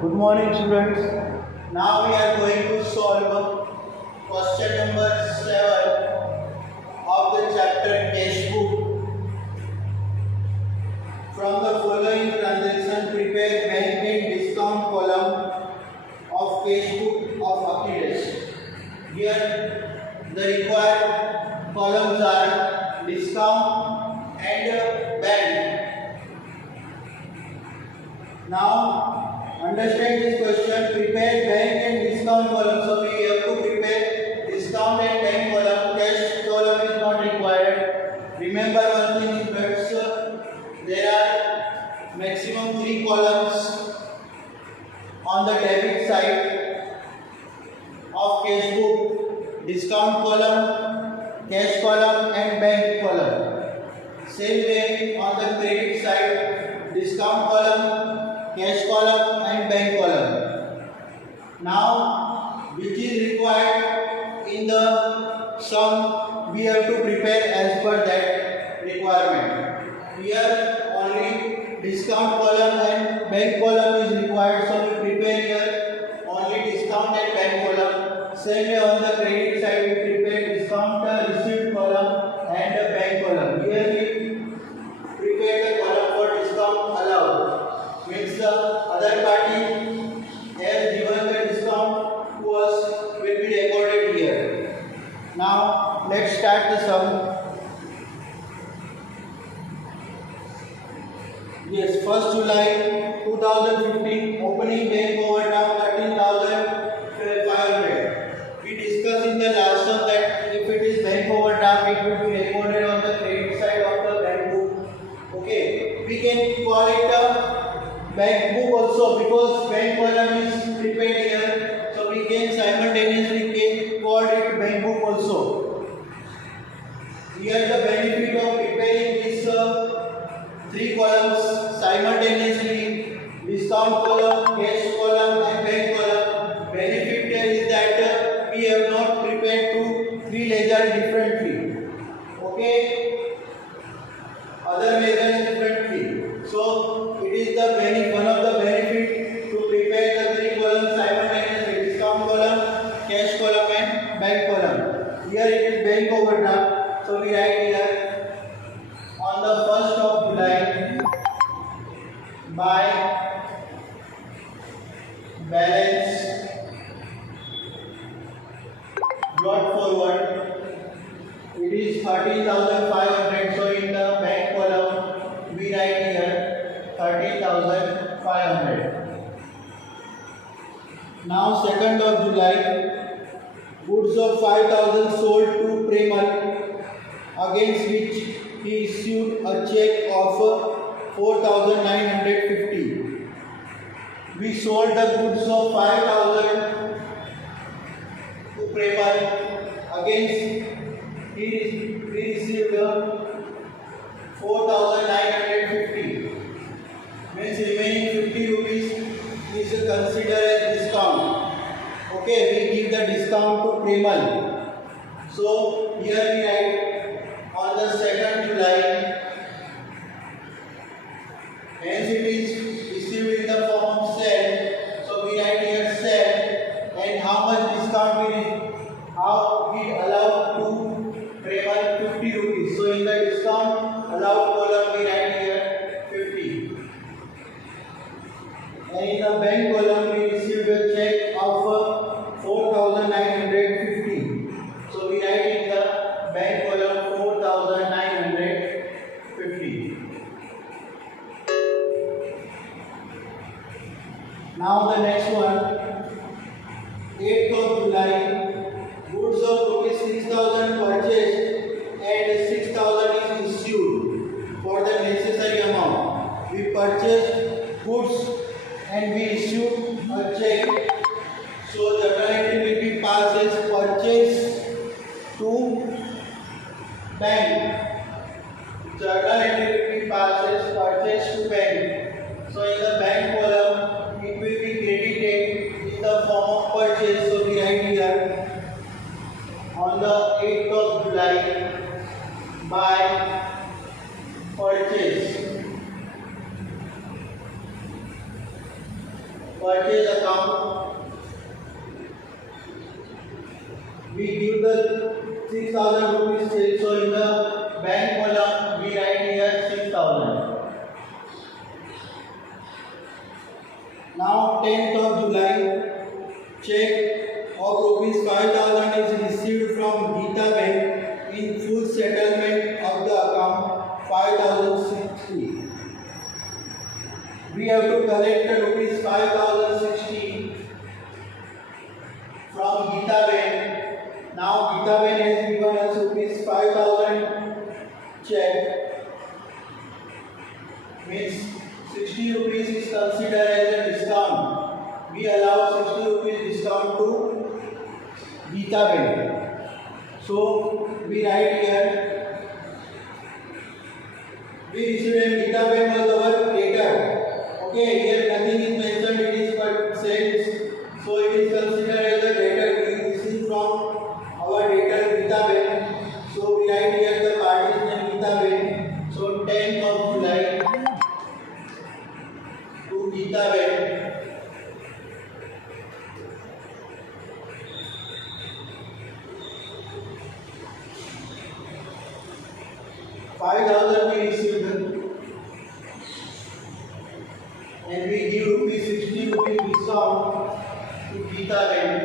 Good morning, students. Now we are going to solve question number 7 of the chapter cash book. From the following transaction, prepare bank and discount column of cash book of Achilles. Here, the required columns are discount and bank. Now, understand this question. Prepare bank and discount column. So we have to prepare discount and bank column. Cash column is not required. Remember one thing, students. There are maximum 3 columns on the debit side of cash book: discount column, cash column, and bank column. Same way on the credit side: discount column, cash column, and bank column. Now, which is required in the sum, we have to prepare as per that requirement. Here only discount column and bank column is required, so we prepare here only discount and bank column. Same way on the credit side, we prepare discount receipt column and bank column. Here we prepare the column for discount allowed, means the other party has given the discount to us will be recorded here. Now let's start the sum. Yes, 1st July 2015, opening bank overdraft 13,500. We discussed in the last sum that if it is bank overdraft, it will be recorded on the credit side of the bank book. Okay, we can call it a bank book also because bank column is prepared here, so we can simultaneously call it bank book also. Here the benefit of preparing these 3 columns simultaneously: discount column, cash column, and bank column. Benefit here is that we have not prepared 3 ledgers differently. Okay, other ledgers differently. So it is the one of the benefit to prepare the 3 columns simultaneously: discount column, cash column, and bank column. Here it is bank overdraft, so we write here on the 1st of July by balance brought forward, it is 13,500. So in the bank column we write here 13,500. Now 2nd of July, goods of 5,000 sold to Premal, against which he issued a check of 4,950. We sold the goods of 5,000 to Premal, against he received 4,950. Means remaining 50 rupees is considered as discount. Okay, we give the discount to Premal. So here we write on the 2nd July, hence it is received in the form of sale. So we write here sale, and how much discount we allowed to Premal 50 rupees. So in the discount allowed column we write here 50. And in the bank column we received a check of 4,950. So we write in the bank column 4,950. Now the next one, 8th of July, goods of rupees 6,000 purchased and 6,000 is issued for the necessary amount. We purchased goods and we issued a check. So the journal will be passed as purchase to bank. Journal will be passed as purchase to bank. So in the bank column, it will be credited in the form of purchase. So we write here on the 8th of July by purchase. purchase account, we give the 6,000 rupees sale. So in the bank column we write here 6,000. Now 10th of July, check of rupees 5,000 is received from Geeta Bank in full settlement of the account 5,060. We have to collect the rupees 5,060 from Geeta Bank. Now Geeta Bank has given us rupees 5,000 check. Means 60 rupees is considered as a discount. We allow 60 rupees discount to Geeta Bank. So we write here, we received in Geeta Bank was our debtor. Okay, here nothing is mentioned, it is but sales. So it is considered as a debtor. We received from our debtor Geeta Bank. So we write here the party's name Geeta Bank. So 10th of July to Geeta Bank. $5,000 we received and we give rupees 60 rupees discount to Geeta Bank.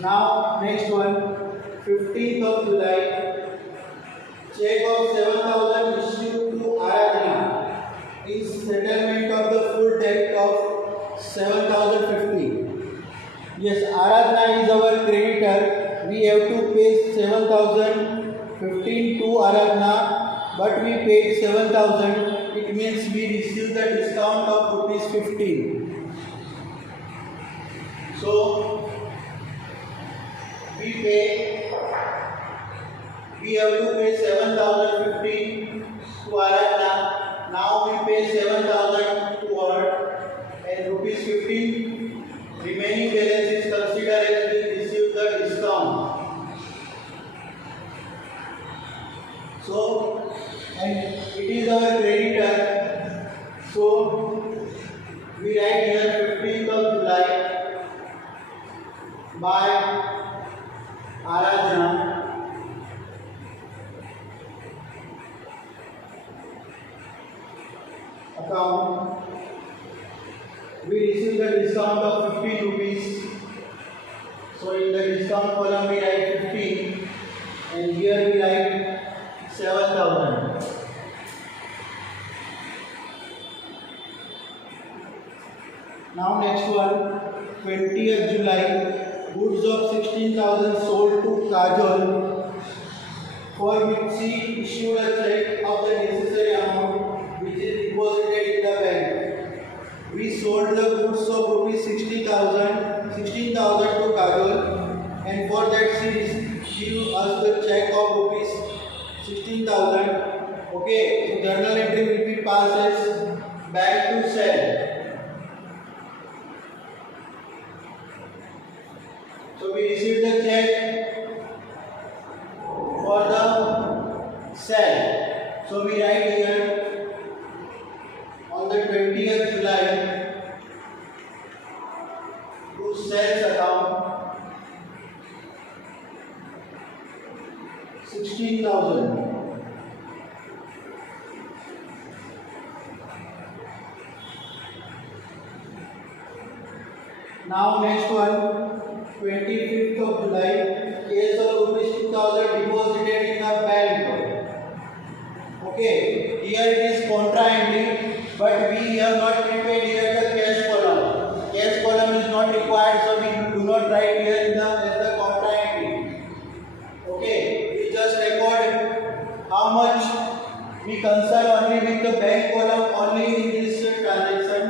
Now next one, 15th of July, check of 7,000 issued to Aradhana is settlement of the full debt of 7,050. Yes, Aradhana is our creditor. We have to pay 7,015 to Aradhana, but we paid 7,000. It means we received the discount of rupees 15. So we have to pay 7,015 to Aradhana. Now we pay 7,000 to her and rupees 15 remaining balance is considered as we receive the discount. So, and it is our creditor. So we write here 15th of July by Aradhana. Account. We receive the discount of 15 rupees. So in the discount column we write 15 and here we write 7,000. Now next one, 20th July, goods of 16,000 sold to Kajol, for which she issued a check of the necessary amount which is deposited in the bank. We sold the goods of rupees 16,000 to Kajol, and for that she gave us the check of rupees 16,000. Okay, so journal entry will be passed as bank to sell. So we received the check for the sale. So we write here on the 20th July to sales account 16,000. Now next one, 25th of July, case of rupees 2,000 deposited in the bank. Okay, here it is contra entry, but we have not prepared here the cash column. Cash column is not required, so we do not write here in the contra entry. Okay, we just record how much we concern only with the bank column only in this transaction.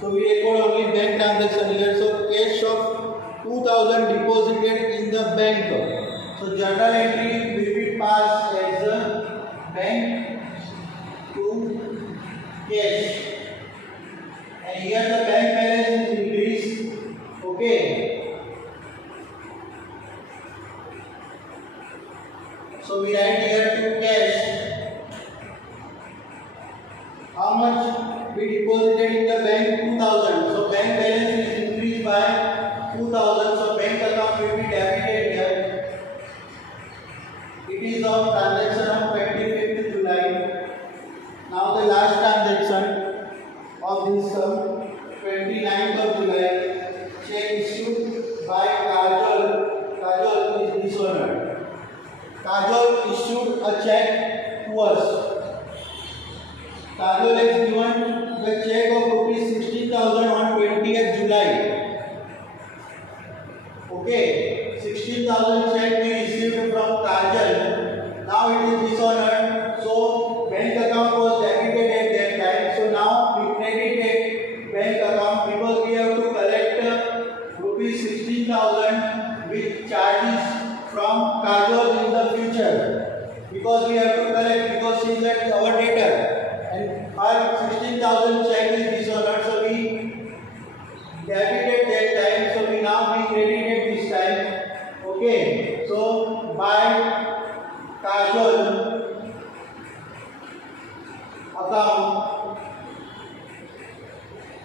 So we record only bank transaction here. So cash of 2,000 deposited in the bank. So journal entry will be passed as a bank to cash. And here the bank balance is increased. Okay. So we write here to cash. How much we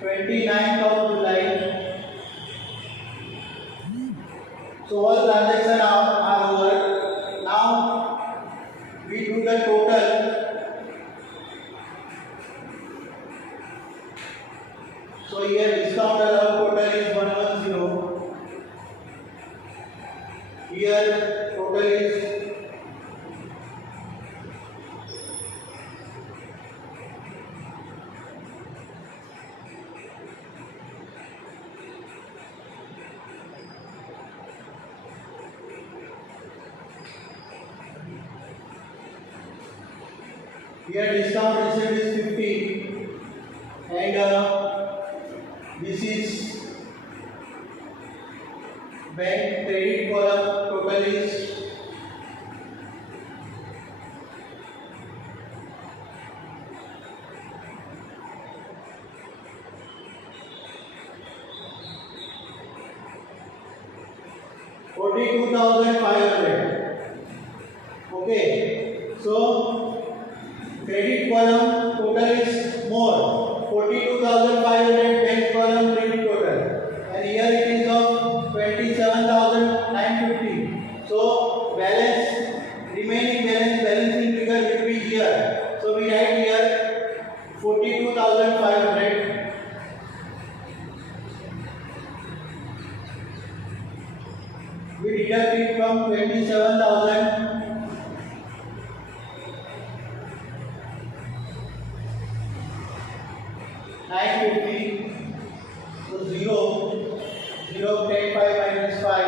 29th of July. So all transactions are over. Now we do the total. So here discount allowed total is 110. Here total is 50. Here discount received is 50, and this is bank credit column. Total is 42,500. Okay, so credit column total is more, 42,500 bank column credit total, and here it is of 27,950. So balance, remaining balancing figure will be here. So we write here 42,500. We deduct it from 27,000. So 0, 10, 5 minus 5.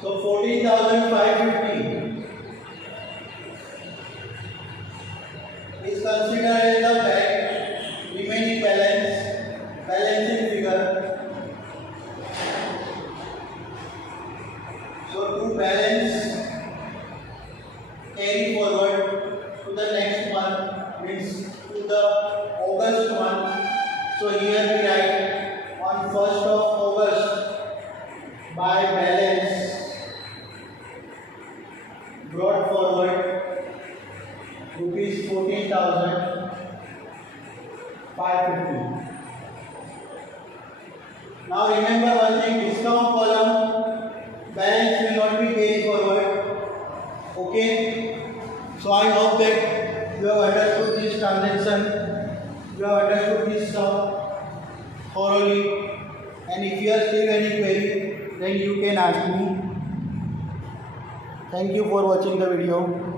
So 14,550 is considered as the bank remaining balancing figure. So to balance carry forward to the next month, means to the August month. So here we write on 1st of August by balance brought forward rupees 14,550. Now remember one thing, discount column balance will not be carried forward. Okay, so I hope that you have understood this transaction, you have understood this sum thoroughly, and if you have still any query, then you can ask me. Thank you for watching the video.